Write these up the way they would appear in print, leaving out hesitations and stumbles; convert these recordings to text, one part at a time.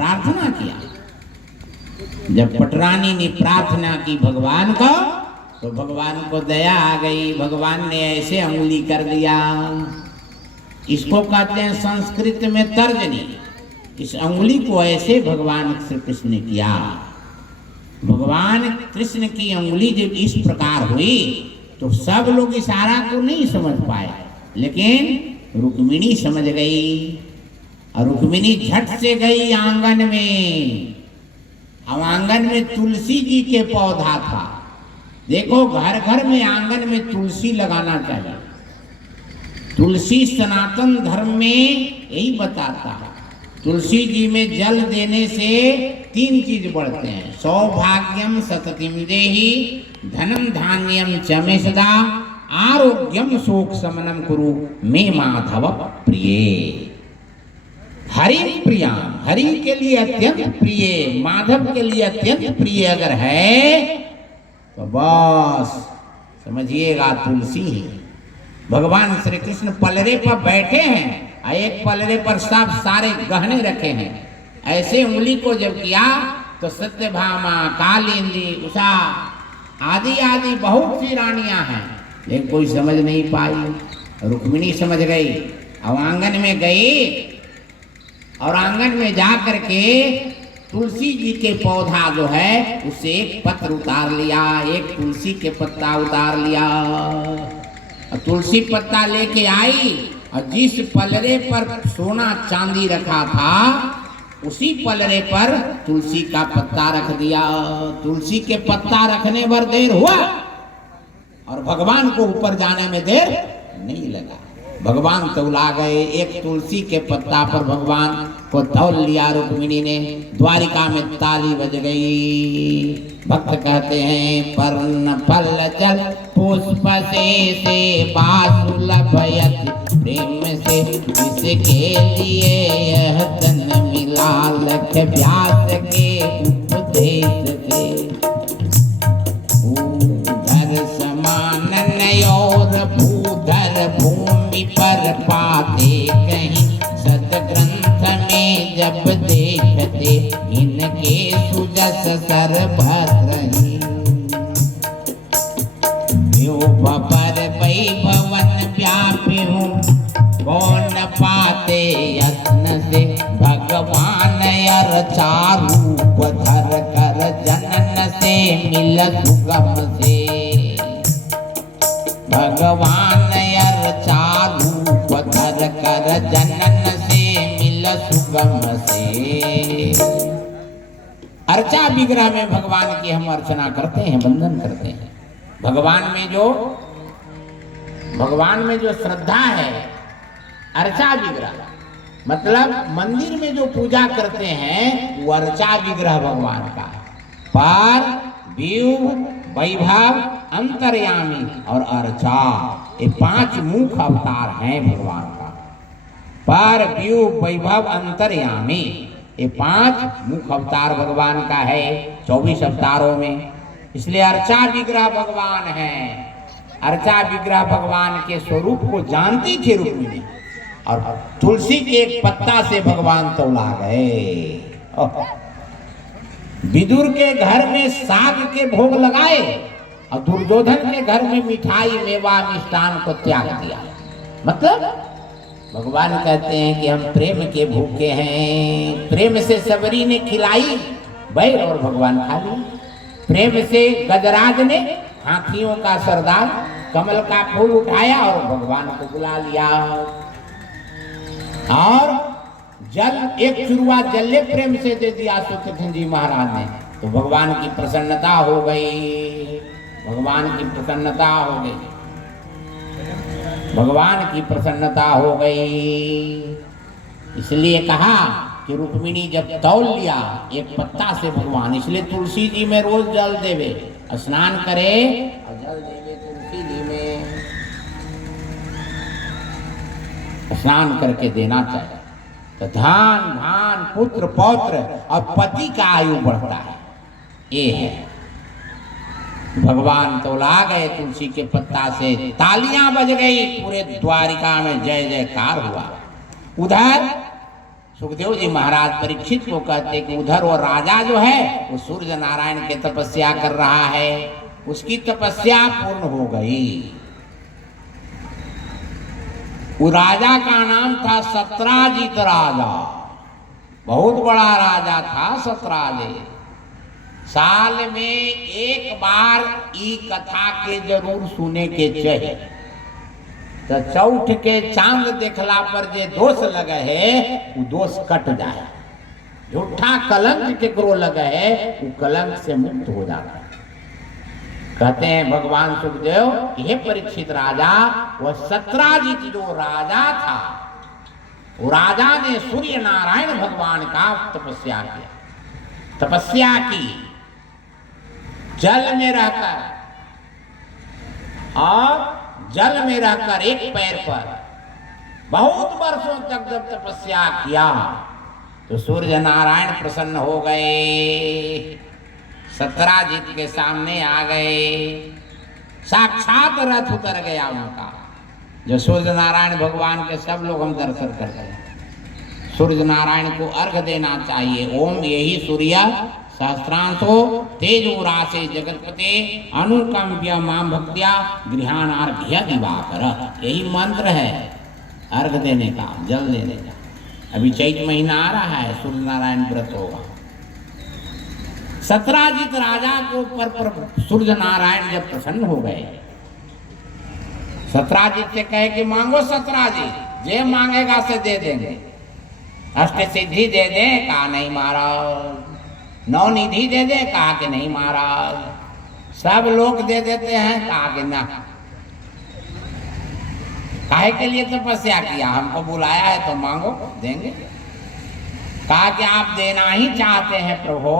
प्रार्थना किया। जब पटरानी ने प्रार्थना की भगवान को, तो भगवान को दया आ गई। भगवान ने ऐसे अंगुली कर दिया। इसको कहते हैं संस्कृत में तर्जनी। इस अंगुली को ऐसे भगवान श्री कृष्ण ने किया। भगवान कृष्ण की अंगुली जब इस प्रकार हुई तो सब लोग इशारा को नहीं समझ पाए, लेकिन रुक्मिणी समझ गई। और रुक्मिणी झट से गई आंगन में। अब आंगन में तुलसी जी के पौधा था। देखो, घर घर में आंगन में तुलसी लगाना चाहिए। तुलसी सनातन धर्म में यही बताता है। तुलसी जी में जल देने से 3 चीज बढ़ते हैं। सौभाग्यम सततिम देहि, धनम धान्यम च मे सदा, आरोग्यम शोक शमनम कुरु मे माधव प्रिय। हरि प्रिया, हरि के लिए अत्यंत प्रिय, माधव के लिए अत्यंत प्रिय अगर है तो बस समझिएगा तुलसी है। भगवान श्री कृष्ण पलरे पर बैठे हैं और एक पलरे पर सब सारे गहने रखे हैं। ऐसे उंगली को जब किया तो सत्यभामा, कालिंदी, उषा आदि आदि बहुत सी रानियां हैं, लेकिन कोई समझ नहीं पाई। रुक्मिणी समझ गई। अब आंगन में गई और आंगन में जा करके तुलसी जी के पौधा जो है उससे एक पत्र उतार लिया, एक तुलसी के पत्ता उतार लिया और तुलसी पत्ता लेके आई और जिस पलरे पर सोना चांदी रखा था उसी पलरे पर तुलसी का पत्ता रख दिया। तुलसी के पत्ता रखने पर देर हुआ और भगवान को ऊपर जाने में देर नहीं लगा। भगवान तौला गए। एक तुलसी के पत्ता पर भगवान को तौल लिया रुक्मिणी ने। द्वारिका में ताली बज गई। भक्त कहते हैं पर्ण फल जल पुष्प से बासुलभयति प्रेम से, इसके लिए यह तन मिला लख व्यास के उपदेश से। भूधर समान नयोर भूधर भूमि पर पाते कहीं, सदग्रंथ में जब देखते इनके सुजस सर्वत्रहि। पर वैभवन व्यापी हूँ कौन पाते यत्न से, भगवान अर्चा रूप धर कर जनन से मिल सुगम से। भगवान अर्चा रूप धर कर जनन से मिल सुगम से। अर्चा विग्रह में भगवान की हम अर्चना करते हैं, वंदन करते हैं। भगवान में जो श्रद्धा है, अर्चा विग्रह मतलब मंदिर में जो पूजा करते हैं वो अर्चा विग्रह भगवान का है। पर व्यूह, वैभव, अंतर्यामी और अर्चा, ये 5 मुख्य अवतार हैं भगवान का। पर व्यूह, वैभव, अंतर्यामी, ये 5 मुख्य अवतार भगवान का है 24 अवतारों में। इसलिए अर्चा विग्रह भगवान है। अर्चा विग्रह भगवान के स्वरूप को जानती थी रुक्मिणी और तुलसी के एक पत्ता से भगवान तौला गए। विदुर के घर में साग के भोग लगाए और दुर्योधन के घर में मिठाई, मेवा, मिष्ठान को त्याग दिया। मतलब भगवान कहते हैं कि हम प्रेम के भूखे हैं। प्रेम से सबरी ने खिलाई बैर और भगवान खा ली। प्रेम से गजराज ने हाथियों का सरदार कमल का फूल उठाया और भगवान को बुला लिया। और जल एक चुरुआ जल्ले प्रेम से दे दिया सत्यधन जी महाराज ने, तो भगवान की प्रसन्नता हो गई। भगवान की प्रसन्नता हो गई। भगवान की प्रसन्नता हो गई। इसलिए कहा कि रुक्मिणी जब तौल लिया एक पत्ता से भगवान, इसलिए तुलसी जी में रोज जल देवे, स्नान करे और जल देवे तुलसी जी में स्नान करके देना चाहिए। तो धन, धान, पुत्र, पौत्र और पति का आयु बढ़ता है। ये है भगवान तौला गए तुलसी के पत्ता से। तालियां बज गई, पूरे द्वारिका में जय जयकार हुआ। उधर सुखदेव जी महाराज परीक्षित को कहते कि उधर वो राजा जो है वो सूर्य नारायण के तपस्या कर रहा है, उसकी तपस्या पूर्ण हो गई। वो राजा का नाम था सत्राजित राजा, बहुत बड़ा राजा था सत्राजित। साल में एक बार ई कथा के जरूर सुने के चाहिए। तो चौठ के चांद देखला पर जे दोष लगे है वो दोष कट जाए, झूठा कलंक केकरो लगे है वो कलंक से मुक्त हो जाता है। कहते हैं भगवान सुखदेव हे परीक्षित राजा, वह सत्राजित जो राजा था, वो राजा ने सूर्य नारायण भगवान का तपस्या किया। तपस्या की जल में रहकर, और जल में रहकर एक पैर पर बहुत वर्षों तक जब तपस्या किया तो सूर्य नारायण प्रसन्न हो गए, सत्राजित के सामने आ गए, साक्षात रथ उतर गया उनका। जो सूर्य नारायण भगवान के सब लोग हम दर्शन करते हैं। सूर्य नारायण को अर्घ देना चाहिए। ओम यही सूर्य सहस्रांशो तेजोरासे जगतपते अनुकंप्य माम भक्त्या गृहाणार्घ्य दिवाकर, यही मंत्र है अर्घ देने का, जल देने का। अभी चैत महीना आ रहा है, सूर्य नारायण व्रत होगा। सत्राजित राजा को पर सूर्य नारायण जब प्रसन्न हो गए, सत्राजित से कहे कि मांगो सत्राजित, जे मांगेगा से दे देंगे। अष्ट सिद्धि दे दे, कहा नहीं महाराज। नौ निधि दे दे, कहा कि नहीं महाराज। सब लोग दे देते हैं, कहा कि ना। काहे के लिए तपस्या किया, हमको बुलाया है तो मांगो, देंगे। कहा कि आप देना ही चाहते हैं प्रभु।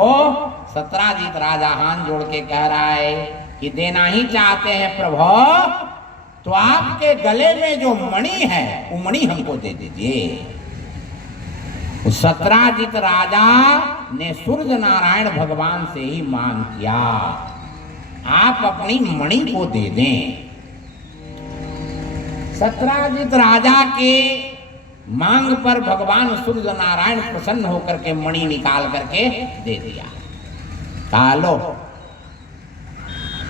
सत्राजित राजा हाथ जोड़ के कह रहा है कि देना ही चाहते हैं प्रभु, तो आपके गले में जो मणि है वो मणि हमको दे दीजिए। सत्राजित राजा ने सूर्य नारायण भगवान से ही मांग किया, आप अपनी मणि को दे दें। सत्राजित राजा के मांग पर भगवान सूर्य नारायण प्रसन्न होकर के मणि निकाल करके दे दिया। कहा लो,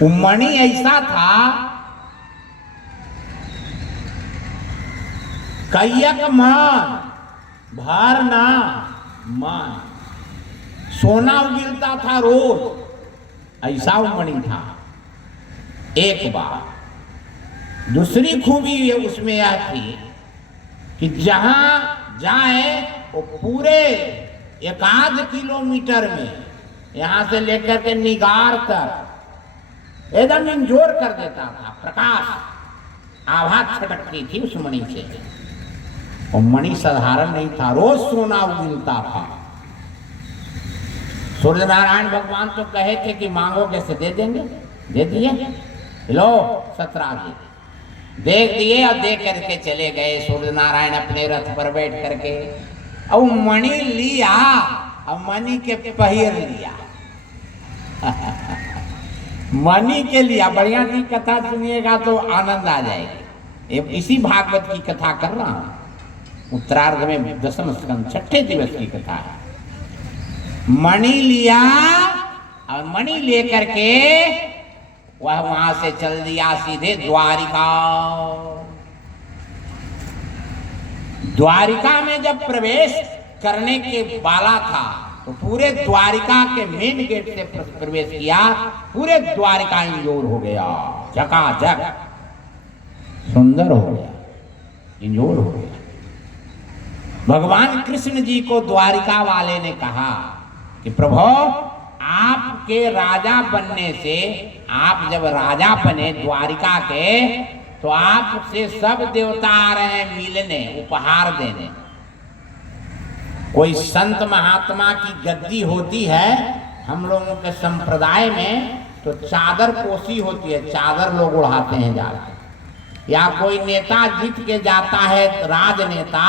वो मणि ऐसा था, कैयक मान भरना मान, सोना उगिलता था रोज, ऐसा वो मणि था। एक बार दूसरी खूबी उसमें यह थी कि जहां जाए वो पूरे 1 किलोमीटर में, यहां से लेकर के निगार तक एकदम इंजोर कर देता था। प्रकाश आभा छटकती थी उस मणि से। और मणि साधारण नहीं था, रोज सोना उगिलता था। सूर्य नारायण भगवान तो कहे थे कि मांगो कैसे दे देंगे, दे दिए। लो सत्राजित देख दिए और दे करके चले गए। सूर्य नारायण अपने रथ पर बैठ करके और मणि लिया और मणि के पहिर लिया। मणि के लिया। बढ़िया की कथा सुनिएगा तो आनंद आ जाएगी। इसी भागवत की कथा कर रहा हूं, उत्तरार्ध में 10वें स्कंद 6ठे दिवस की कथा है। मणि लिया और मणि लेकर के वह वहां से चल दिया सीधे द्वारिका। द्वारिका में जब प्रवेश करने के वाला था तो पूरे द्वारिका के मेन गेट से प्रवेश किया। पूरे द्वारिका इंजोर हो गया, झकाझक सुंदर हो गया, इंजोर हो गया। भगवान कृष्ण जी को द्वारिका वाले ने कहा कि प्रभु, आपके राजा बनने से, आप जब राजा बने द्वारिका के, तो आपसे सब देवता आ रहे हैं मिलने, उपहार देने। कोई संत महात्मा की गद्दी होती है हम लोगों के संप्रदाय में, तो चादर पोशी होती है, चादर लोग उड़ाते हैं जाकर। या कोई नेता जीत के जाता है, राजनेता,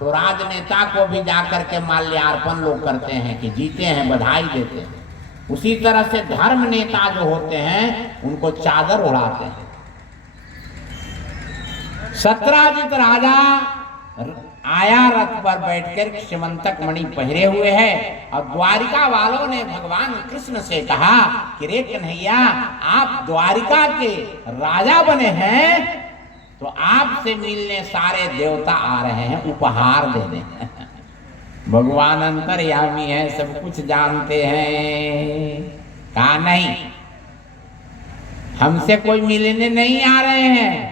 तो राजनेता को भी जाकर के माल्यार्पण लोग करते हैं कि जीते हैं, बधाई देते हैं। उसी तरह से धर्म नेता जो होते हैं उनको चादर उड़ाते हैं। सत्राजित राजा आया रथ पर बैठकर सिमंतक मणि पहरे हुए है और द्वारिका वालों ने भगवान कृष्ण से कहा कि रे कन्हैया, आप द्वारिका के राजा बने हैं तो आपसे मिलने सारे देवता आ रहे हैं, उपहार देने। भगवान अंतर्यामी है, सब कुछ जानते हैं। कहा नहीं, हमसे कोई मिलने नहीं आ रहे हैं।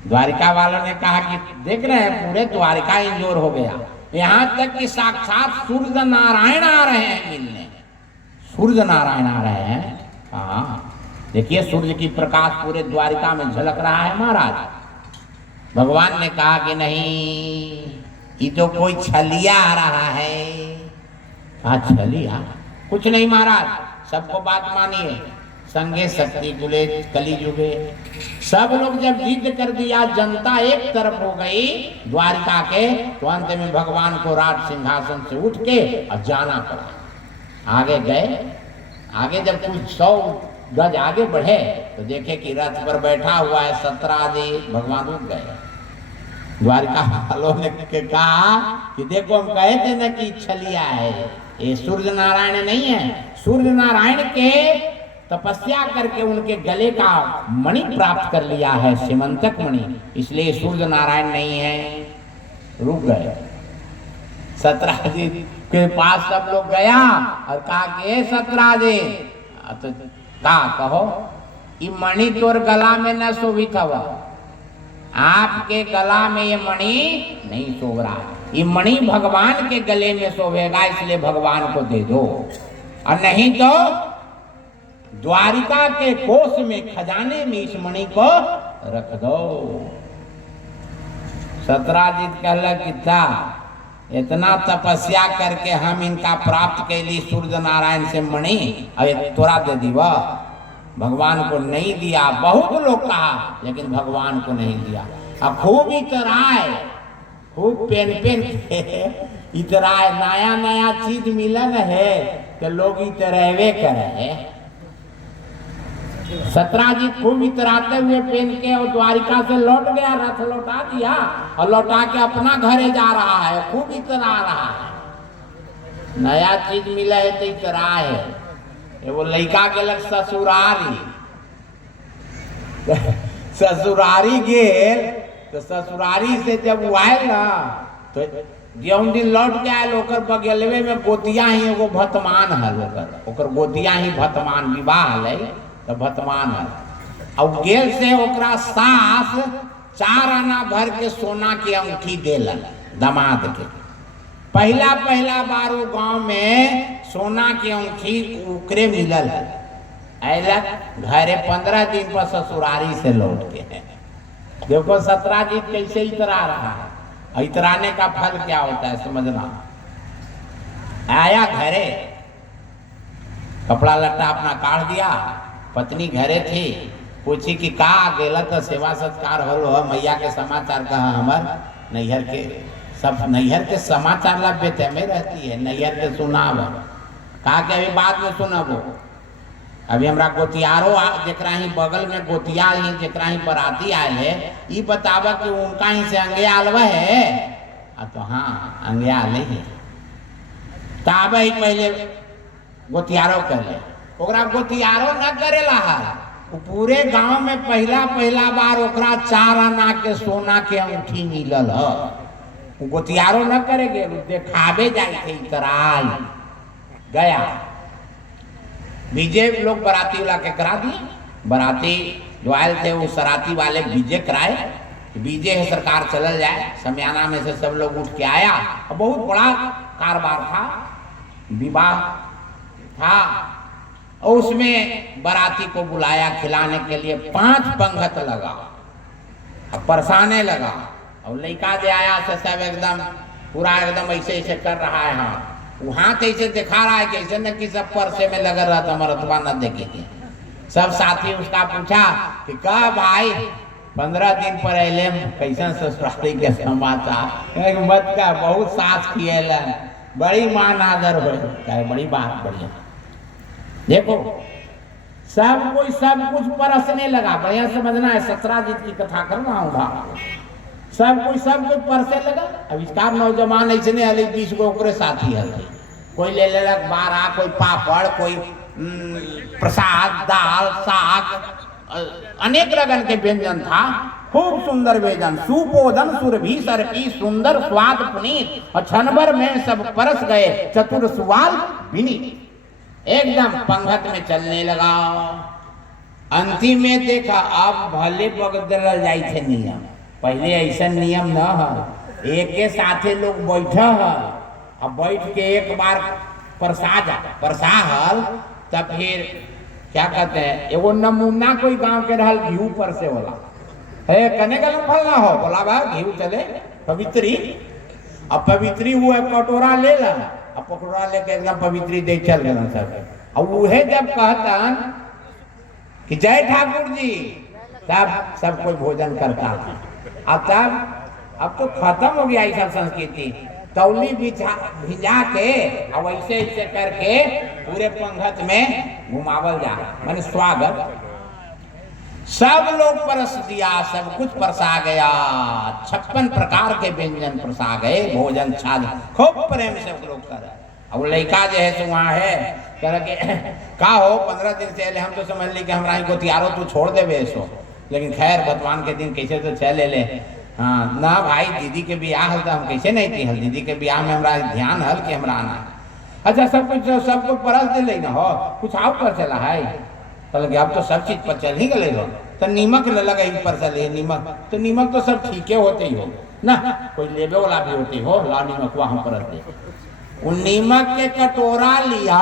द्वारिका वालों ने कहा कि देख रहे हैं पूरे द्वारिका इंजोर हो गया, यहाँ तक कि साक्षात सूर्य नारायण आ रहे हैं मिलने। सूर्य नारायण आ रहे हैं। हाँ, देखिए सूर्य की प्रकाश पूरे द्वारिका में झलक रहा है महाराज। भगवान ने कहा कि नहीं, ये तो कोई छलिया आ रहा है। कहा छलिया? कुछ नहीं महाराज, सबको बात मानिए। संगे शक्ति कुले कली जुगे, सब लोग जब जिद कर दिया, जनता एक तरफ हो गई द्वारिका के, तो अंत में भगवान को राज सिंहासन से उठ के और जाना पड़ा। आगे गए, आगे जब कुछ 100 गज आगे बढ़े तो देखे कि रथ पर बैठा हुआ है सत्राजित। भगवान रुक गए। द्वारिका वालों ने कहा कि देखो, हम कहे थे ना कि छलिया है, ये सूर्य नारायण नहीं है। सूर्य नारायण के तपस्या करके उनके गले का मणि प्राप्त कर लिया है, सिमंतक मणि, इसलिए सूर्य नारायण नहीं है। रुक गए। सत्राजित के पास सब लोग गया और कहा कि सत्राजित, तो कहा कहो, ये मणि तोर गला में न शोभित हवा, आपके गला में ये मणि नहीं शोभ रहा, ये मणि भगवान के गले में शोभेगा, इसलिए भगवान को दे दो, और नहीं तो द्वारिका के कोष में, खजाने में इस मणि को रख दो। सत्राजित कहला कि था, इतना तपस्या करके हम इनका प्राप्त के लिए सूर्य नारायण से मणि अब तोरा दे दी, भगवान को नहीं दिया। बहुत लोग कहा, लेकिन भगवान को नहीं दिया। अब खूब इतराए, खूब पेन इतराए, नया नया चीज मिलन है तो लोग इतरेवे करे। सत्राजित खूब इतराते हुए पेन के और द्वारिका से लौट गया, रथ लौटा दिया और लौटा के अपना घरे जा रहा है, खूब इतरा रहा है। नया चीज मिला है तो इतरा है। वो लड़का गेलक ससुरारी, ससुरारी गेल तो ससुरारी से जब वो आए ना तो जौन दिन लौट के आयल, ओकर बगलवे में गोतिया ही एगो भतमान हल, ओकर गोतिया ही भतमान, विवाह है तो भतमान है। और गेल से ओकरा सास 4 आना भर के सोना की अंगूठी देलन दामाद के। पहला बार वो गांव में सोना की अंगूठी उकरे मिलल है। अयलक घरे 15 दिन पर ससुरारी से लौट के। देखो सत्राजित कैसे इतरा रहा है, इतराने का फल क्या होता है समझना। आया घरे, कपड़ा लट्टा अपना काट दिया, पत्नी घरे थी, पूछी कि का गेला तो सेवा सत्कार हो, मैया के समाचार कहा, हमार नैहर के सब नैहर के समाचार ला बेटे में रहती है, नैहर के सुनाव। कहा कि अभी बाद में सुनबो, अभी हमरा गोतियारो जरा ही बगल में गोतिया ही जरा ही बराती आए है, ये बतावा कि उनका ही से अंगे आलवा है। तो हाँ अंगे आले है, तब ही पहले गोतियारो कर ले, ओकरा गोतियारो न करेला है। वो पूरे गांव में पहला बार ओकरा 4 आना के सोना के अंगूठी मिलल है। गोतियारो न करेगे, देखावे जाए थे इतराई गया। विजय लोग बराती वाला के करा दिए, बराती जो आयल थे वो सराती वाले विजय कराए, विजय है सरकार चलल जाए। समियाना में से सब लोग उठ के आया और बहुत बड़ा कारोबार था, विवाह था, और उसमें बराती को बुलाया खिलाने के लिए। 5 पंगत लगा और परसाने लगा, और लड़का जो आया से सब एकदम पूरा एकदम ऐसे कर रहा है। हाँ वो हाथ ऐसे दिखा रहा है जैसे न कि सब परसे में लगा रहा था, मरतबा न देखे थे। सब साथी उसका पूछा कि कब भाई 15 दिन पर अले कैसन ससुराली के समाचार, मत का बहुत सास किए, बड़ी मान आदर हो, बड़ी बात बढ़िया। देखो सब कुछ परसने लगा। बढ़िया समझना है, सत्राजित की कथा कर रहा हूँ। सब कोई परसे लगा। अब इसका नौजवान ऐसे नहीं हल 20 गो ओकरे साथी हल, कोई ले लेलक 12, कोई पापड़, कोई प्रसाद, दाल, साग, अनेक रगन के व्यंजन था। खूब सुंदर व्यंजन, सुपोधन सुरभि सरपी, सुंदर स्वाद पुनीत, और छनभर में सब परस गए, चतुर सुवाल विनीत। एकदम पंगत में चलने लगा। अंतिम में देखा अब भले बगदल जाई थे नियम, पहले ऐसा नियम न है। एक के साथे लोग बैठा है, अब बैठ के एक बार परसाहल, तब फिर क्या कहते हैं, एगो नमूना कोई गांव के रहल घी पर से होला है, कने का फल ना हो, बोला बा घी चले पवित्री। अब पवित्री वो कटोरा ले ला, अब कटोरा लेके एकदम पवित्री दे चल गए सब। अब वह जब कहतन कि जय ठाकुर जी, तब सब कोई भोजन करता था। अब तो खत्म हो गया ऐसा संस्कृति। तौली भिजा के अब ऐसे ऐसे करके पूरे पंगत में घुमावल जा, माने स्वागत। सब लोग परस दिया, सब कुछ परसा गया, 56 प्रकार के व्यंजन परसा गए, भोजन छाज खूब प्रेम से लोग कर। अब लड़का जो है तो वहाँ है, कह के का हो 15 दिन से हम तो समझ ली कि हमारा को तियारो तू छोड़ दे बेसो, लेकिन खैर भगवान के दिन कैसे तो चले ले। हाँ ना भाई, दीदी के ब्याह हल तो हम कैसे नहीं थी हल, दीदी के ब्याह में हमारा ध्यान हल कि हमारा आना है। अच्छा सब कुछ परस दे लेना हो, कुछ आओ पर चला है, तो लगे अब तो सब चीज पर चल ही गए हो, तो नीमक न लगा पर चले नीमक, तो नीमक तो सब ठीक होते ही हो ना, कोई लेबे वाला भी होती हो, ला नीमक वहां परस दे। उन नीमक के कटोरा लिया,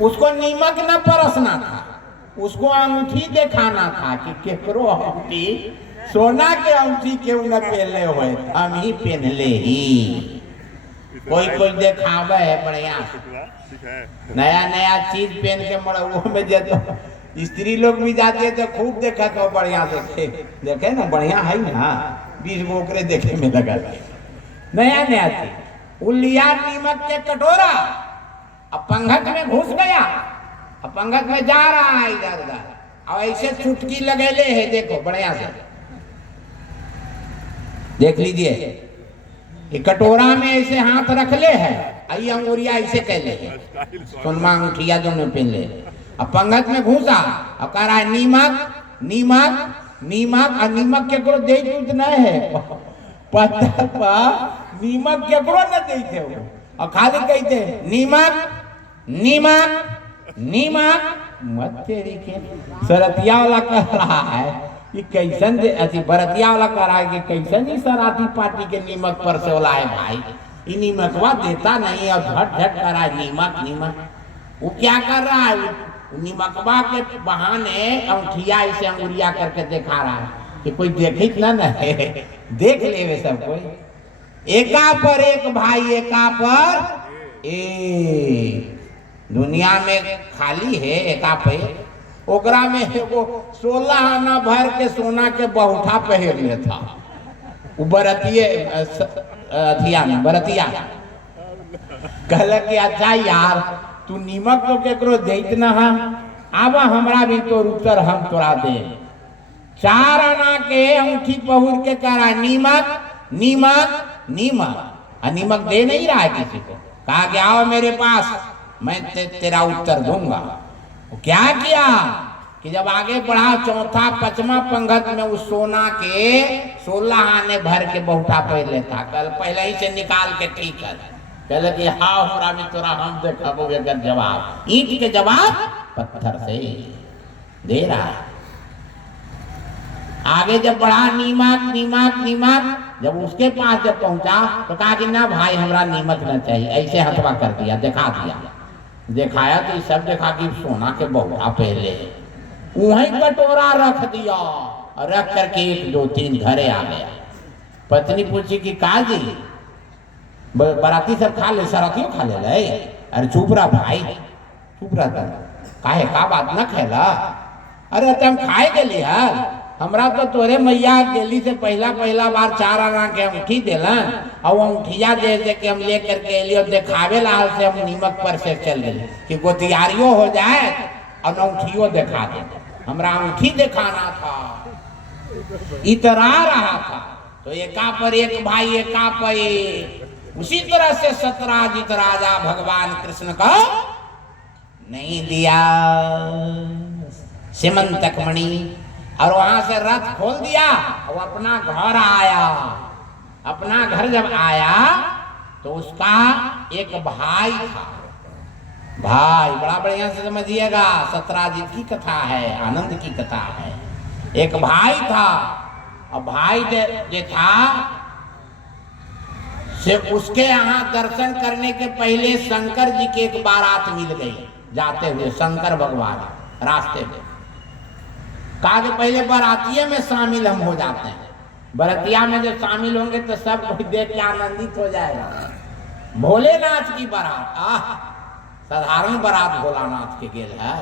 उसको नीमक न परसना था, उसको अंगूठी दिखाना था कि केकरो अंगूठी, सोना के अंगूठी क्यों न पहले हुए, हम ही पहनले ही। कोई दिखावे है बढ़िया नया चीज पहन के मड़ुओ में जाते, स्त्री लोग भी जाते हैं तो खूब देखा तो बढ़िया देखे ना, बढ़िया है ना, 20 गो ओकरे देखे में लगा नया चीज। उलिया नीमक के कटोरा, अब पंगत में घुस गया, अब पंगत में जा रहा है इधर उधर, अब ऐसे चुटकी लगेले है, देखो बढ़िया से देख लीजिए, ये कटोरा में ऐसे हाथ रख ले है, आई अंगुरिया ऐसे कह ले, सोनमा अंगूठिया दोनों पहन ले। अब पंगत में घुसा, अब कह रहा है नीमक नीमक नीमक, और नीमक के करो दे दूध नहीं है, पत्थर पर नीमक के करो न देते हो, और खाली कहते नीमक नीमक नीमक। मत तेरी के सरतिया वाला कह रहा है कि कैसन अति बरतिया वाला कह रहा है कि कैसन ही सराती पार्टी के नीमक पर से वाला है भाई, ये नीमकवा देता नहीं, और झट झट कर रहा है नीमक नीमक। वो क्या कर रहा है, नीमकवा के बहाने अंगूठिया ऐसे अंगुरिया करके दिखा रहा है कि कोई देखित ना है, देख ले वे सब कोई। एका पर एक भाई, एका पर एक, दुनिया में खाली है एका पे, ओकरा में एगो 16 आना भर के सोना के बहुठा पहन ले था, वो बरतिया में बरतिया कहल कि अच्छा यार तू नीमक तो केकरो देत न है, आवा हमरा भी तो उत्तर हम तोरा दे। 4 आना के अंगूठी पहुर के करा नीमक नीमक नीमक, और नीमक दे नहीं रहा है किसी को, कहा कि आओ मेरे पास मैं तेरा उत्तर दूंगा। क्या किया कि जब आगे बढ़ा, चौथा 5वां पंगत में उस सोना के 16 आने भर के बहुठा पहन लेता, कल पहले ही से निकाल के ठीक कर, कहले कि हाँ हमरा भी तोरा हम देखो जवाब, ईंट के जवाब पत्थर से दे रहा है। आगे जब बढ़ा नीमक नीमक नीमक, जब उसके पास जब पहुंचा तो कहा कि ना भाई हमरा नीमक न चाहिए, ऐसे हथवा कर दिया, दिखा दिया, दिखाया तो सब देखा कि सोना के बहुठा पहले, वहीं कटोरा रख दिया, और रख करके 1 2 3 घरे आ गया। पत्नी पूछी कि काजी बराती सब खा ले, सरातियों खा ले ले, अरे चुप रहा भाई चुप रहा, काहे का बात न खेला, अरे तुम खाए के लिए हमरा तो तोरे मैया गेली से पहला बार 4 आना के अंगूठी देलन, और अंगूठिया जैसे कि हम ले करके एलियो दिखावे लाल से हम नीमक पर से चल गए कि गोतियारियों हो जाए और अंगूठियों दिखा दे, हमरा अंगूठी दिखाना था। इतरा रहा था। तो एका पर एक भाई एका पर एक। उसी तरह से सत्राजित राजा भगवान कृष्ण को नहीं दिया सीमंतक मणि, और वहां से रथ खोल दिया और अपना घर आया। अपना घर जब आया तो उसका एक भाई था। भाई बड़ा बढ़िया से समझिएगा, सत्राजित की कथा है, आनंद की कथा है। एक भाई था, और भाई जो था से उसके यहाँ दर्शन करने के पहले शंकर जी की एक बारात मिल गई जाते हुए। शंकर भगवान रास्ते में कहा कि पहले बरातिये में शामिल हम हो जाते हैं। बरतिया में जब शामिल होंगे तो सब कोई देख के आनंदित हो जाएगा। भोलेनाथ की बारात, साधारण बारात भोलानाथ के गेल है।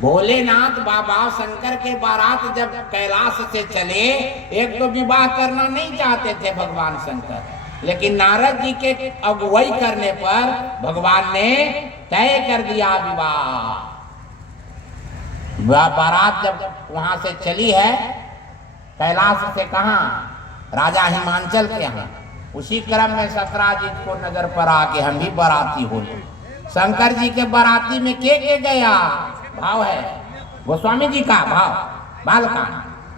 भोलेनाथ बाबा शंकर के बारात जब कैलाश से चले, एक तो विवाह करना नहीं चाहते थे भगवान शंकर, लेकिन नारद जी के अगुवाई करने पर भगवान ने तय कर दिया विवाह। बारात जब वहां से चली है कैलाश से, कहाँ, राजा हिमांचल के यहाँ, उसी क्रम में सत्राजित को नजर पर आके हम भी बाराती हो। शंकर जी के बाराती में के गया भाव है गोस्वामी जी का भाव बालका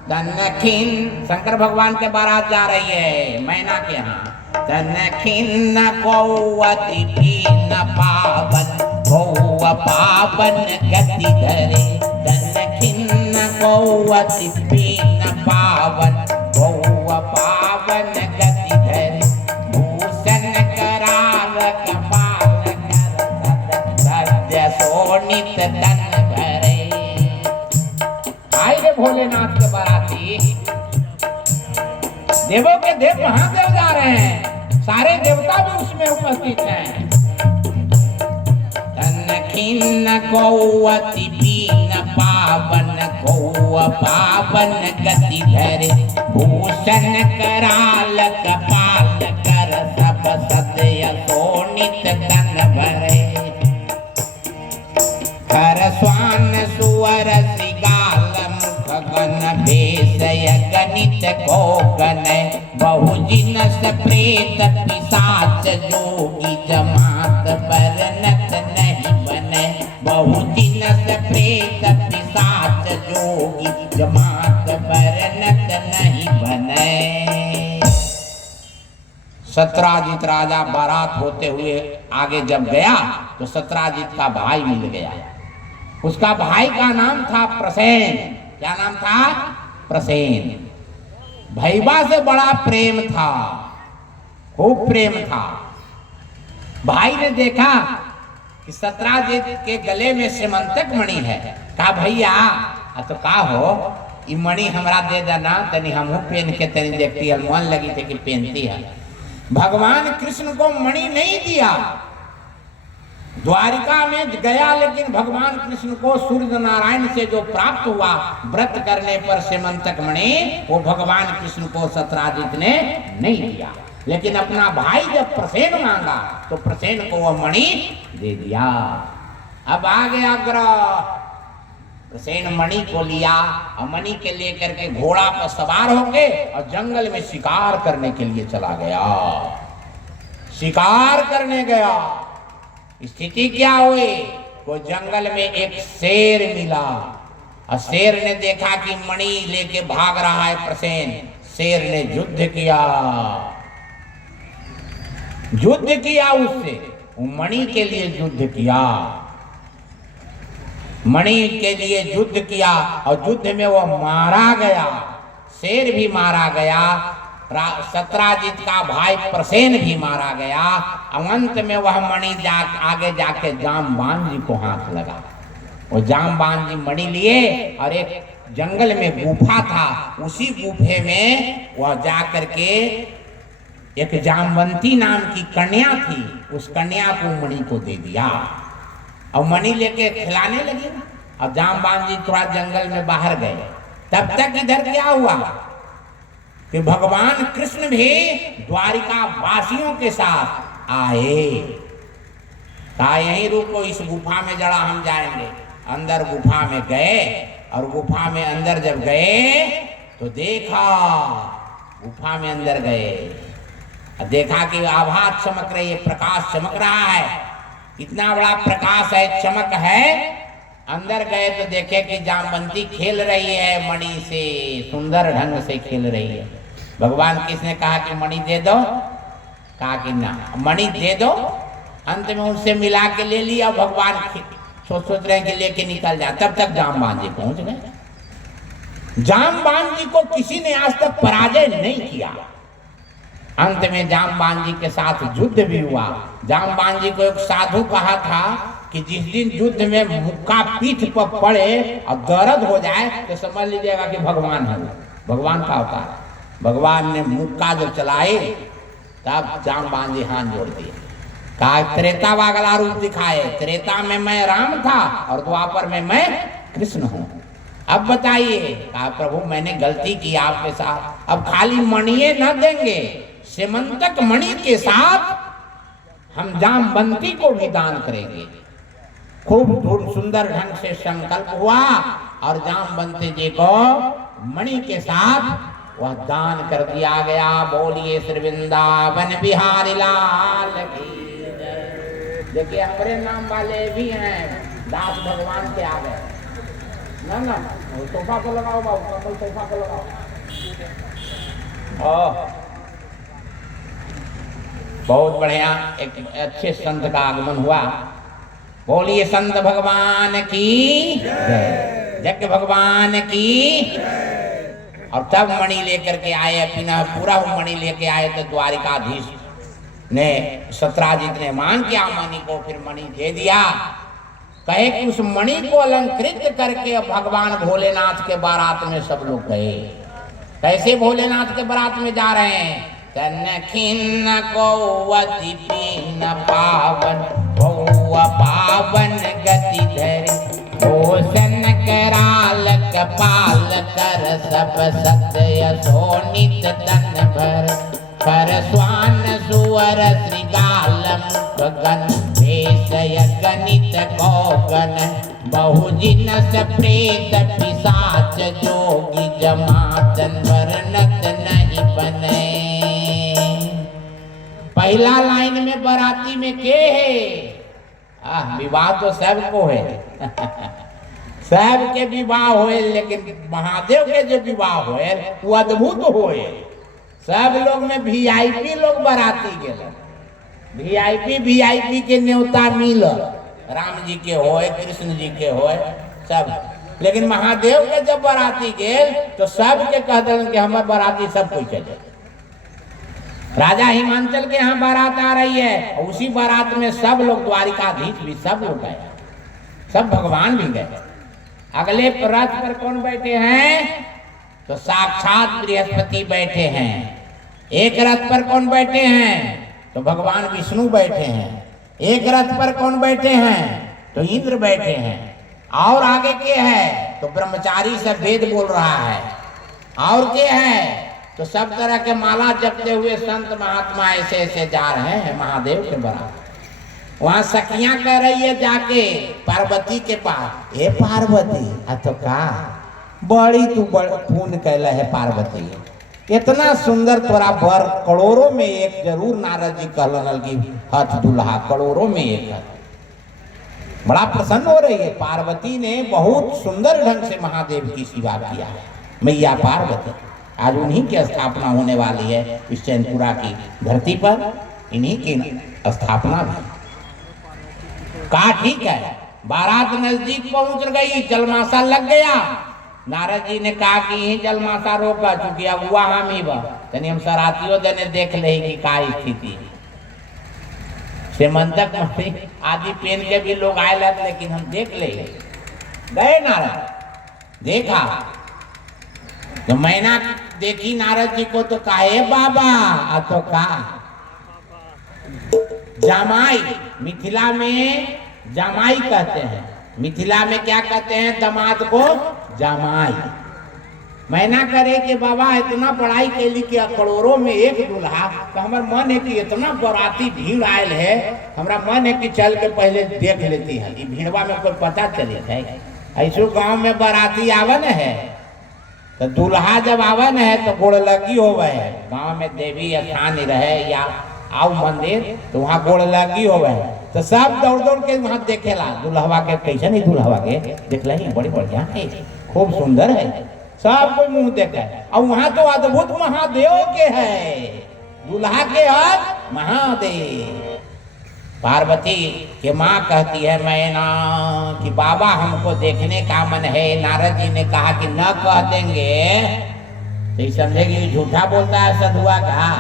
तनखिन। शंकर भगवान के बारात जा रही है मैना के यहाँ। तनखिन कौवती पीन पावन कौव पावन गति धरे। तनखिन कौवती पीन पावन कौव पावन गति धरे। भूषण कराल कपाल कर सत्य सोनित तन भरे। आए भोलेनाथ के बाराती, देवों के देव महादेव जा रहे हैं, सारे देवता भी उसमें उपस्थित हैं। तनखिन कौवती पीन पावन कौव पावन गति धरे। भूषण कराल कपाल कर सब सत्य सोनित तन भरे। हर स्वान सुअर सिगाल मुख गण भेषय गणित को गण। बहुजिनस प्रेत पिशाच जोगी जमात बरनत नहीं बने। बहुजिनस प्रेत पिशाच जोगी जमात बरनत नहीं बने। सत्राजित राजा बारात होते हुए आगे जब गया तो सत्राजित का भाई मिल गया। उसका भाई का नाम था प्रसेन। क्या नाम था? प्रसेन। भैबा से बड़ा प्रेम था, खूब प्रेम था। भाई ने देखा कि सत्राजित के गले में सीमंतक मणि है। कहा भैया तो का हो ई मणि हमरा दे देना, तनी हमहू पहन के तनी देखती है। मन लगी थे कि पहनती है। भगवान कृष्ण को मणि नहीं दिया, द्वारिका में गया, लेकिन भगवान कृष्ण को सूर्य नारायण से जो प्राप्त हुआ व्रत करने पर सीमंतक मणि, वो भगवान कृष्ण को सत्राजित ने नहीं दिया। लेकिन अपना भाई जब प्रसेन मांगा तो प्रसेन को वह मणि दे दिया। अब आ गया ग्रह। प्रसेन मणि को लिया और मणि के लेकर के घोड़ा पर सवार होके और जंगल में शिकार करने के लिए चला गया। शिकार करने गया, स्थिति क्या हुई? को जंगल में एक शेर मिला और शेर ने देखा कि मणि लेके भाग रहा है प्रसेन। शेर ने युद्ध किया, युद्ध किया उससे, मणि के लिए युद्ध किया, मणि के लिए युद्ध किया और युद्ध में वो मारा गया। शेर भी मारा गया, सत्राजित का भाई प्रसेन भी मारा गया। अंत में वह मणि आगे जाके जामबान जी को हाथ लगा। वो जामबान जी मणि लिए और एक जंगल में गुफा था, उसी गुफे में वह जाकर के एक जामवंती नाम की कन्या थी, उस कन्या को मणि को दे दिया और मणि लेके खिलाने लगी। और जामबान जी थोड़ा जंगल में बाहर गए। तब तक इधर क्या हुआ कि भगवान कृष्ण भी द्वारिका वासियों के साथ आए। कहा यहीं रुको, इस गुफा में जरा हम जाएंगे। अंदर गुफा में गए और गुफा में अंदर जब गए तो देखा गुफा में अंदर गए, देखा कि आभा चमक रही है, प्रकाश चमक रहा है, इतना बड़ा प्रकाश है, चमक है। अंदर गए तो देखे कि जामवंती खेल रही है मणि से, सुंदर ढंग से खेल रही है। भगवान किसने कहा कि मणि दे दो? कहा कि ना, मणि दे दो। अंत में उससे मिला के ले लिया। भगवान सोच रहे हैं कि लेके निकल जाए, तब तक जामवान जी पहुंच गए। जामवान जी को किसी ने आज तक पराजय नहीं किया। अंत में जामवान जी के साथ युद्ध भी हुआ। जामवान जी को एक साधु कहा था कि जिस दिन युद्ध में मुक्का पीठ पर पड़े और दर्द हो जाए तो समझ लीजिएगा कि भगवान है, भगवान का अवतार। भगवान ने मुक्का जब चलाए तब जामवान जी हाथ जोड़ दिए, कहा त्रेता वागला रूप दिखाए, त्रेता में मैं राम था और द्वापर में मैं कृष्ण हूँ। अब बताइए। कहा प्रभु मैंने गलती की आपके साथ, अब खाली मणिये न देंगे, सेमंतक मणि के साथ हम जामवंती को भी दान करेंगे। खूब सुंदर ढंग से संकल्प हुआ और जामवंती जी को मणि के साथ वह दान कर दिया गया। बोलिए श्री वृंदावन बिहारी लाल की जय। देखिए हमारे नाम वाले भी हैं, दास भगवान के आ गए। ना वो सोफा को लगाओ बाबू, कमल सोफा को लगाओ। बहुत बढ़िया, एक अच्छे संत का आगमन हुआ। बोलिए संत भगवान की जय, यज्ञ भगवान की। और तब मणि लेकर के आए, बिना पूरा मणि लेके आए तो द्वारिकाधीश ने, सत्राजित ने मान किया मणि को, फिर मणि दे दिया। कहे कि उस मणि को अलंकृत करके भगवान भोलेनाथ के बारात में सब लोग गए। कैसे भोलेनाथ के बारात में जा रहे हैं? तन खिन्न कौवती पीन पावन, भौवा पावन गति धरि, भूषण कराल कपाल कर, सब सत्य शोणित तन भर, कर स्वान सुअर श्रृगाल मुखगन, भेषय गणित गौगन, बहुजिनस प्रेत पिशाच जोगी, जमातन वर्णत नहीं बने। पहला लाइन में बराती में के है? विवाह तो सबको है सबके विवाह होए, लेकिन महादेव के जो विवाह होए वो अद्भुत होए। सब लोग में वीआईपी लोग बराती गेल, वीआईपी के न्योता मिल, राम जी के होए, कृष्ण जी के होए सब। लेकिन महादेव के जब बराती गेल तो सबके कह दिलन कि हमारे बराती सब कोई चले। राजा हिमांचल के यहाँ बारात आ रही है और उसी बारात में सब लोग, द्वारिकाधीश भी सब लोग गए, सब भगवान भी गए। अगले रथ पर कौन बैठे हैं? तो साक्षात बृहस्पति बैठे हैं। एक रथ पर कौन बैठे हैं? तो भगवान विष्णु बैठे हैं। एक रथ पर कौन बैठे हैं? तो इंद्र बैठे हैं। और आगे के है? तो ब्रह्मचारी से वेद बोल रहा है। और के है? तो सब तरह के माला जपते हुए संत महात्मा ऐसे ऐसे जा रहे हैं महादेव के बराबर। वहां सखियां कह रही है जाके पार्वती के पास, हे पार्वती, तो का बड़ी तू पूर्ण कैला है पार्वती, इतना सुंदर तोरा बर करोड़ों में एक जरूर। नारद जी कहलन की हथ दुल्हा करोड़ों में एक है। बड़ा प्रसन्न हो रही है पार्वती ने, बहुत सुंदर ढंग से महादेव की सेवा किया है। मैया पार्वती आज उन्हीं की स्थापना होने वाली है इस चैनपुरा की धरती पर, इन्हीं की स्थापना भी। कहा ठीक है, बारात नजदीक पहुंच गई, जलमासा लग गया। नारद जी ने कहा कि यही जलमासा रोका, चूंकि अब हुआ हम ही तनी हम सरातियों देने देख ले कि का स्थिति। सेमंतक आदि पेन के भी लोग आए, लेकिन हम देख ले गए। नारद देखा तो मैना देखी नारद जी को तो कहे बाबा, तो का जमाई, मिथिला में जमाई कहते हैं। मिथिला में क्या कहते हैं? दामाद को जमाई। मैना करे कि बाबा इतना पढ़ाई के लिए कि करोड़ों में एक दूल्हा, तो हमारा मन है कि इतना बराती भीड़ आयल है, हमारा मन है कि चल के पहले देख लेती है, भीड़वा में कोई पता चले है। ऐसो गांव में बराती आवन है तो दूल्हा जब आवन है तो गोड़ लगी होवे है। गांव में देवी स्थान रहे या आओ मंदिर तो वहाँ गोड़ लगी होवे है, तो सब दौड़ दौड़ के वहाँ देखेला दूल्हवा के। कैसे नहीं दूल्हवा के देख ली, बड़ी बढ़िया है, खूब सुंदर है, सब कोई मुंह देखा है। और वहाँ तो अद्भुत महादेव के है, दूल्हा के हाथ महादेव। पार्वती के माँ कहती है मैना कि बाबा हमको देखने का मन है। नारद जी ने कहा कि न कह देंगे तो ये समझेगी झूठा बोलता है सधुआ का,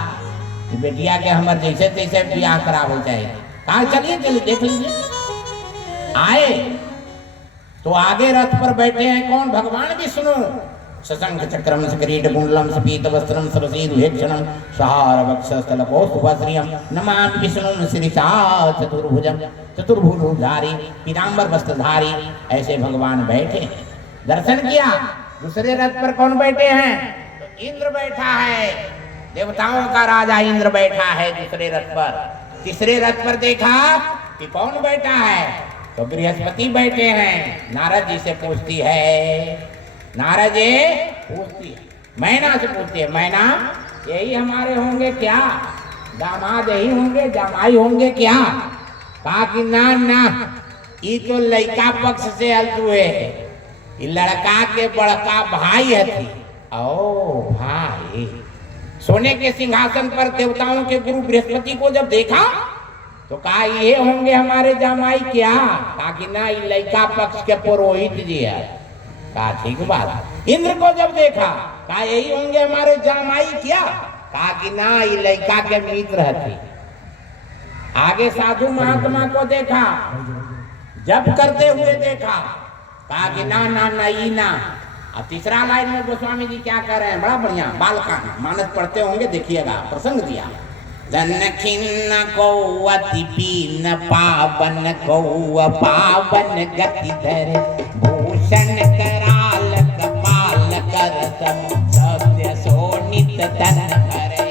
कि बेटिया के हमारे जैसे तैसे ब्याह खराब हो जाए। कहा चलिए चलिए देख लीजिए। आए तो आगे रथ पर बैठे हैं कौन? भगवान विष्णु। सशंख चक्रम किरीट कुंडलम स्फीत वस्त्रम सरसीरुहेक्षणम सहार वक्षस्थलको सुभश्रियम नमामि विष्णुं शिरसा चतुर्भुजम चतुर्भुजधारी पीतांबर वस्त्रधारी। ऐसे भगवान बैठे, दर्शन किया। दूसरे रथ पर कौन बैठे हैं? तो इंद्र बैठा है, देवताओं का राजा इंद्र बैठा है दूसरे रथ पर। तीसरे रथ पर देखा कि कौन बैठा है? तो बृहस्पति बैठे हैं। नारद जी से पूछती है, नारद जी पूछती है, मैना से पूछती है, मैना यही हमारे होंगे क्या? दामाद यही होंगे, जमाई होंगे क्या? कहा कि ना ना, ये तो लड़का पक्ष से अलतुए है, ये लड़का के बड़का भाई है थी। ओ भाई। सोने के सिंहासन पर देवताओं के गुरु बृहस्पति को जब देखा तो कहा ये होंगे हमारे जमाई क्या? कहा कि ना, ये लड़का पक्ष के पुरोहित जी है। कहा ठीक बात। इंद्र को जब देखा कहा यही होंगे हमारे जमाई क्या? कहा कि ना, ये लड़का के मित्र है। आगे साधु महात्मा को देखा, जब करते हुए देखा, कहा कि ना ना ना ई ना। और तीसरा लाइन में गोस्वामी जी क्या कर रहे हैं, बड़ा बढ़िया बालका मानस पढ़ते होंगे, देखिएगा प्रसंग दिया। धन खिन्न कौअति पीन पावन कौअ पावन गति धर भूषण कराल कपाल कर सत्य सोनित तन करे।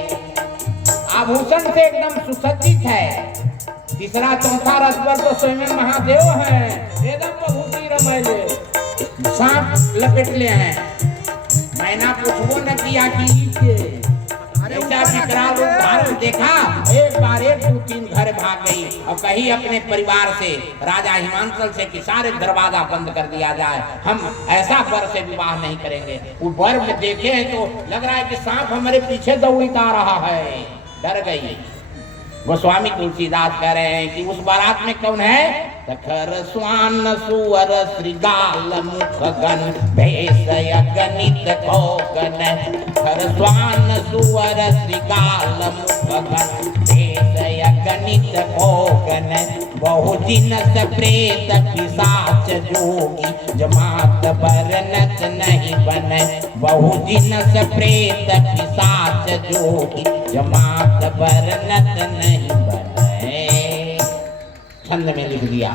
आभूषण से एकदम सुसज्जित है। तीसरा चौथा रथ पर तो स्वयं महादेव हैं, एकदम बहुती रमैले, सांप लपेट ले हैं। मैना पूछबो न किया कि विकराल रूप धारण देखा, एक बार 1-2-3 घर भाग गई और कही अपने परिवार से, राजा हिमांचल से कि सारे दरवाजा बंद कर दिया जाए, हम ऐसा वर से विवाह नहीं करेंगे। वो वर में देखे हैं तो लग रहा है कि सांप हमारे पीछे दौड़ता रहा है, डर गई। गोस्वामी तुलसीदास कह रहे हैं कि उस बारात में कौन है? खर स्वान सुअर श्रीगाल मुख गण भेषय गणित कोगन। खर स्वान सुअर श्रीगाल मुख गण भेषय गणित कोगन। बहु जिनस प्रेत पिशाच जोगी जमात बरनत नहीं बने। बहु जिनस प्रेत पिशाच जोगी जमात बरनत नहीं बने। छंद में लिख दिया।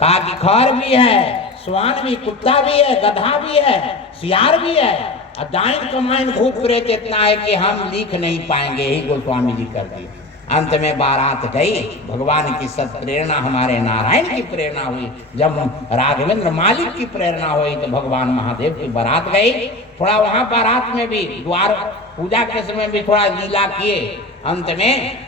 कहा कि खर भी है, स्वान भी, कुत्ता भी है, गधा भी है, सियार भी है, और डाइन कमाइन भूत प्रेत इतना है कि हम लिख नहीं पाएंगे। यही गोस्वामी जी कर दिए। अंत में बारात गई। भगवान की सत प्रेरणा, हमारे नारायण की प्रेरणा हुई। जब राघवेंद्र मालिक की प्रेरणा हुई तो भगवान महादेव की बारात गई। थोड़ा वहां बारात में भी द्वार पूजा के समय भी थोड़ा लीला किए। अंत में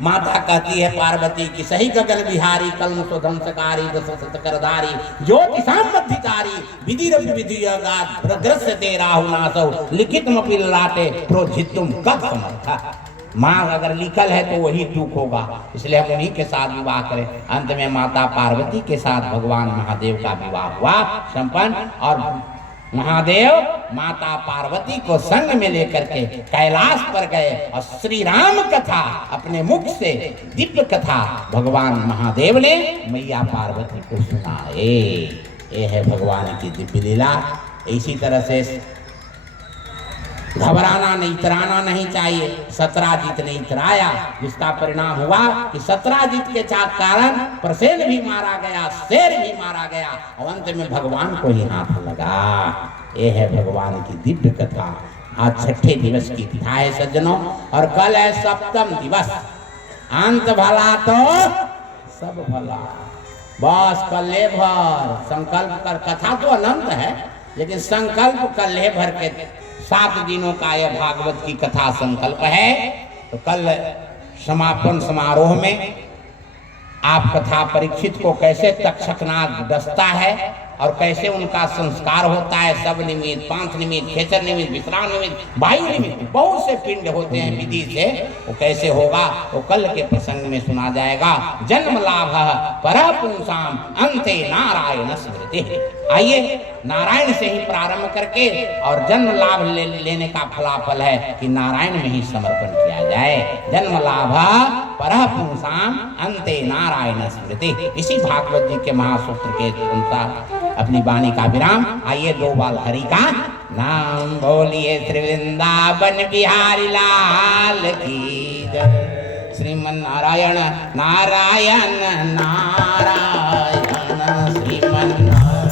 माता कहती है पार्वती की सही गगन बिहारी कलम ध्वंसकारी दशरथकरधारी ज्योति सामधिकारी विधि रवि विधि प्रग्रस्य ते राहुनासौ लिखित मपि ललाटे प्रोजितुम कब समर्था। माँ अगर लिखल है तो वही दुख होगा, इसलिए हम उन्हीं के साथ विवाह करें। अंत में माता पार्वती के साथ भगवान महादेव का विवाह हुआ संपन्न। और महादेव माता पार्वती को संग में लेकर के कैलाश पर गए और श्री राम कथा अपने मुख से दिव्य कथा भगवान महादेव ने मैया पार्वती को सुनाए। ये है भगवान की दिव्य लीला। इसी तरह से घबराना नहीं, इतराना नहीं चाहिए। सत्राजित ने इतराया, जिसका परिणाम हुआ कि सत्राजित के कारण प्रसेन भी मारा गया, शेर भी मारा गया और अंत में भगवान को ही हाथ लगा। ये है भगवान की दिव्य कथा। आज 6ठे दिवस की कथा है सज्जनों, और कल है 7वां दिवस। अंत भला तो सब भला, बस कल भर संकल्प कर। कथा तो अनंत है, लेकिन संकल्प कल है भर के 7 दिनों का यह भागवत की कथा संकल्प है। तो कल समापन समारोह में आप कथा परीक्षित को कैसे तक्षकनाद डसता है और कैसे उनका संस्कार होता है, सब निमित्त, पांच निमित्त, खेचर निमित्त, विश्राम निमित्त, वायु निमित्त, बहुत से पिंड होते हैं विधि से, वो कैसे होगा वो कल के प्रसंग में सुना जाएगा। जन्म लाभ परः पुंसाम अंते नारायण स्मृति। आइए नारायण से ही प्रारंभ करके और जन्म लाभ लेने का फलाफल है कि नारायण में ही समर्पण किया जाए। जन्म लाभ परः पुंसाम अंते नारायण स्मृति। इसी भागवत जी के महासूत्र के अनुसार अपनी वाणी का विराम। आइए 2 बाल हरि का नाम बोलिए। श्री वृंदावन बिहारी लाल की जय। श्रीमन नारायण नारायण नारायण श्रीमन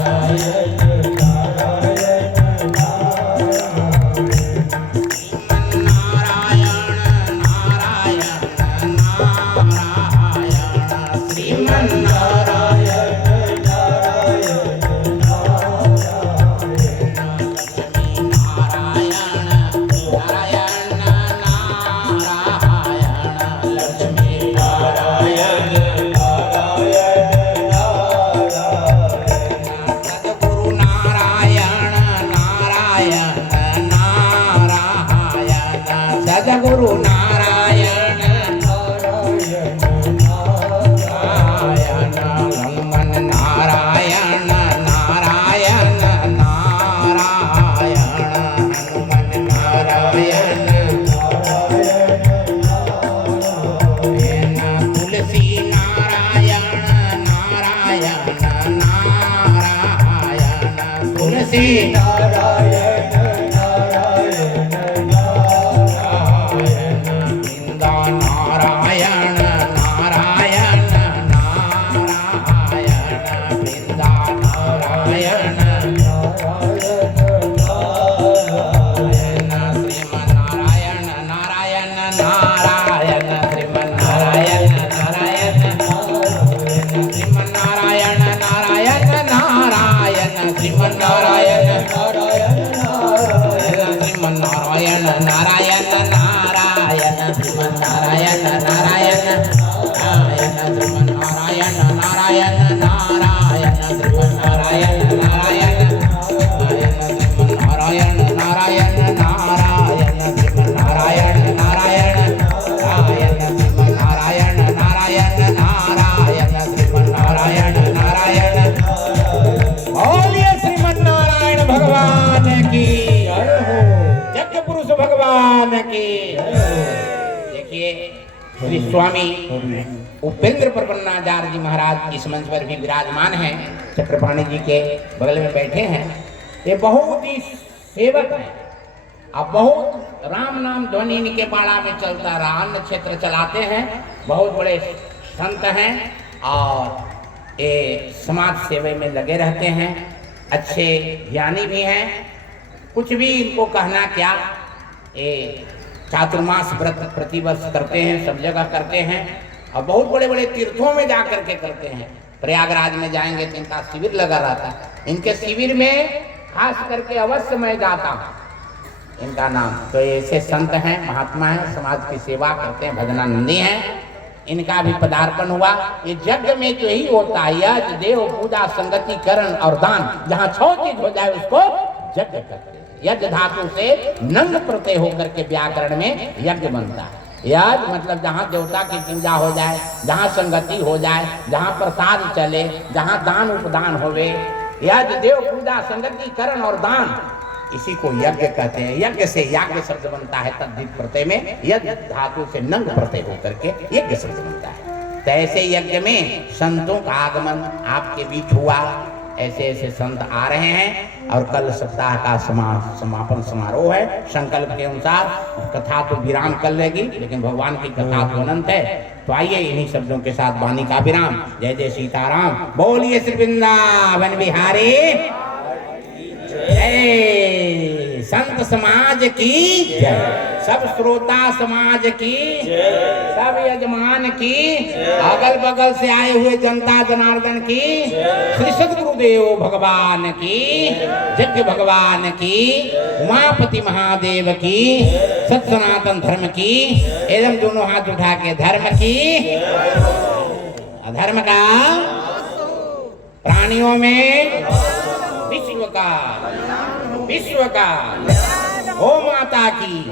नारायण गुरु नारायण नारायण नारायण हनुमान नारायण नारायण नारायण हनुमान नारायण नारायण तुलसी नारायण नारायण नारायण तुलसी नारायण स्वामी उपेंद्र प्रपन्नाचार्य जी महाराज इस मंच पर भी विराजमान हैं, चक्रपाणी जी के बगल में बैठे हैं। ये बहुत ही सेवक हैं, अब बहुत राम नाम ध्वनि इनके बाड़ा में चलता रहा, अन्न क्षेत्र चलाते हैं, बहुत बड़े संत हैं और ये समाज सेवा में लगे रहते हैं, अच्छे ज्ञानी भी हैं। कुछ भी इनको कहना क्या, ये चातुर्मास व्रत प्रतिवर्ष करते हैं, सब जगह करते हैं और बहुत बड़े बड़े तीर्थों में जा करके करते हैं। प्रयागराज में जाएंगे तो इनका शिविर लगा रहता है, इनके शिविर में खास करके अवश्य मैं जाता हूँ। इनका नाम तो ऐसे संत हैं, महात्मा हैं, समाज की सेवा करते हैं, भजनानंदी हैं। इनका भी पदार्पण हुआ। ये यज्ञ में तो यही होता है, यज्ञ देव पूजा संगति करण और दान, जहाँ 6 चीज हो जाए उसको यज्ञ करते हैं। यज्ञ धातु से नंग प्रत्यय होकर के व्याकरण में यज्ञ बनता है। यज्ञ मतलब जहाँ देवता की पूजा हो जाए, जहाँ संगति हो जाए, जहाँ प्रसाद चले, जहाँ दान उपदान होवे, यज्ञ देव पूजा संगति करण और दान, इसी को यज्ञ कहते हैं। यज्ञ से याज्ञ शब्द बनता है, तद्धित प्रत्यय में यज्ञ धातु से नंग प्रत्यय होकर के यज्ञ शब्द बनता है। तो ऐसे यज्ञ में संतों का आगमन आपके बीच हुआ, ऐसे ऐसे संत आ रहे हैं और कल सप्ताह का समापन समारोह है। संकल्प के अनुसार कथा तो विराम कर लेगी, लेकिन भगवान की कथा तो अनंत है। तो आइए इन्हीं शब्दों के साथ वाणी का विराम। जय जय सीताराम, बोलिए श्री वृंदावन बिहारी जय, संत समाज की जय। सब श्रोता समाज की, सब यजमान की, अगल बगल से आए हुए जनता जनार्दन की, श्री सद्गुरुदेव भगवान की, यज्ञ भगवान की, उमापति महादेव की, सत सनातन धर्म की, एकदम दोनों हाथ उठा के धर्म की, अधर्म का, प्राणियों में विश्व का, गौ माता की,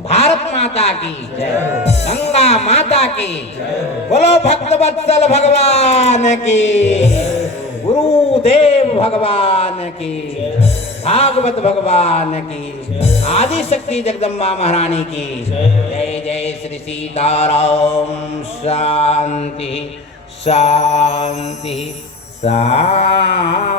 भारत माता की, गंगा माता की, बोलो भक्तवत्सल भगवान की, गुरुदेव भगवान की, भागवत भगवान की, आदि शक्ति जगदम्बा महारानी की जय जय श्री सीताराम। शांति शांति शांति।